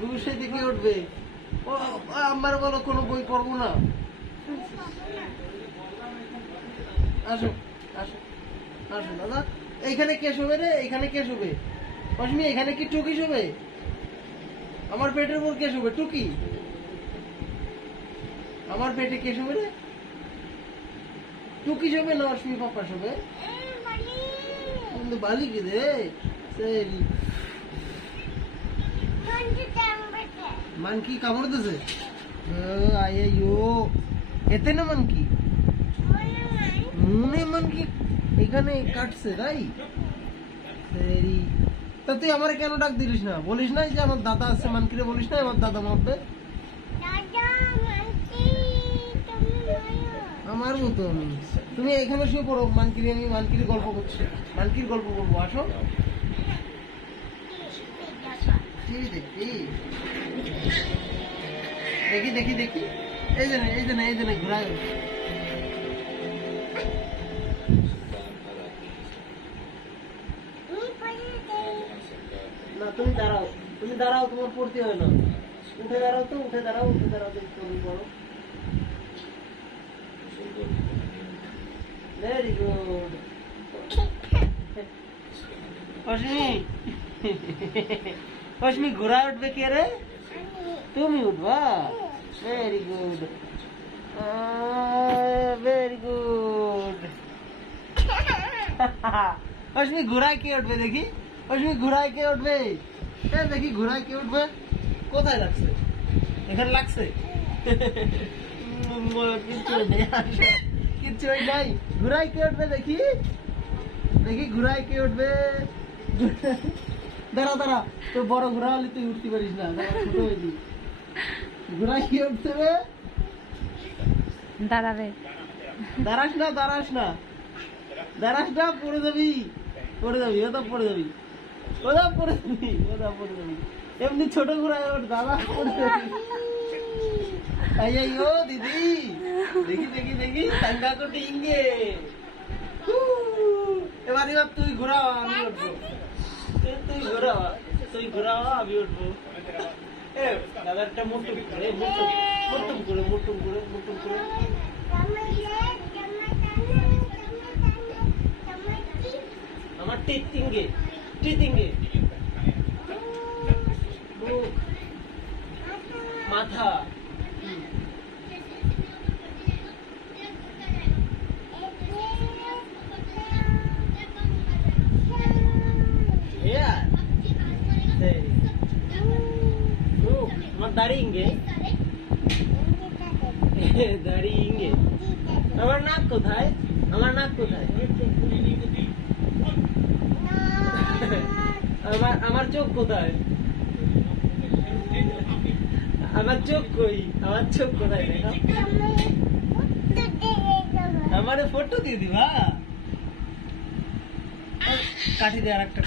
ঘুষে দিকে উঠবে। ও আমার বলো কোনো বই পড়বো না। আসো আসো আসো দাদা। এইখানে কে শোবে রে? এইখানে কে শোবে? অশ্মি এখানে কি টুকি শোবে? আমার পেটের উপর কে শোবে? টুকি আমার পেটে কে শোবে রে? টুকি শোবে না অশ্মি পাপা শোবে? বালি কি রে? মানকি কামড় দিছে? আইয়ো এতে না মানকি মনে মানকি এখানে কাটছে তাই? তা তুই আমার কেন ডাক দিলিস না? বলিস না যে আমার দাদা আছে, মানকিরে বলিস না আমার দাদা মরবে? আমার মতো তুমি এখানে শুয়ে পড়ো। মানকিরি আমি মানকিরি গল্প করছি, মানকির গল্প বলবো। আসো দেখি দেখি দেখি। এই জন্য এই জন্য এই জন্য ঘুরাই। না তুমি দাঁড়াও, তুমি দাঁড়াও, তোমার পড়তে হয় না। উঠে দাঁড়াও তো, উঠে দাঁড়াও, উঠে দাঁড়াও। তুমি পড়ো। Very good. অশ্মি অশ্মি ঘোরা উঠবে কে রে? তুমি উঠবা? Very good, very good. Ashmi ঘোড়ায় কে উঠবে দেখি? অশ্মি ঘোড়ায় কে উঠবে? দেখি ঘোড়ায় কে উঠবে? কোথায় লাগছে? এখানে লাগছে? কিচ্ছু নাই। ঘোড়ায় কে উঠবে দেখি? দেখি ঘোড়ায় কে উঠবে? দাঁড়া দাঁড়া, তোর বড় ঘোড়া হলে তুই উঠতে পারিস না, ছোট হইলি। ঘোড়ায় কে উঠতে হবে? দাঁড়াবে। দাঁড়াস না, দাঁড়াস না, দাঁড়াস না, পড়ে যাবি, পড়ে যাবি, ওটা পড়ে যাবি, ওটা পড়ে যাবি, ওটা পড়ে যাবি। এমনি ছোট ঘোড়ায় ওঠ, দাদা পড়ে যাবি। ও দিদি দেখি দেখি দেখি টাঙ্গা কো টিঙ্গে। এবার এবার তুই ঘোরাও, আমি উঠবো। তুই ঘোরাও, তুই ঘোরাও, আমি উঠবো। দাদারটা মোটুম করে, মোটুম করে, মোটুম করে, মোটুম করে। আমার টিঙ্গে, টিঙ্গে, মাথা, আমার দাড়ি ইঙ্গে, দাড়ি ইঙ্গে। আমার নাক কোথায়? আমার নাক কোথায়? আমার চোখ কোথায়? আমার চোখ কই? আমার চোখ কোথায়? আমার ফটো দিয়ে দিবা? কাঠি দিয়ে আর একটা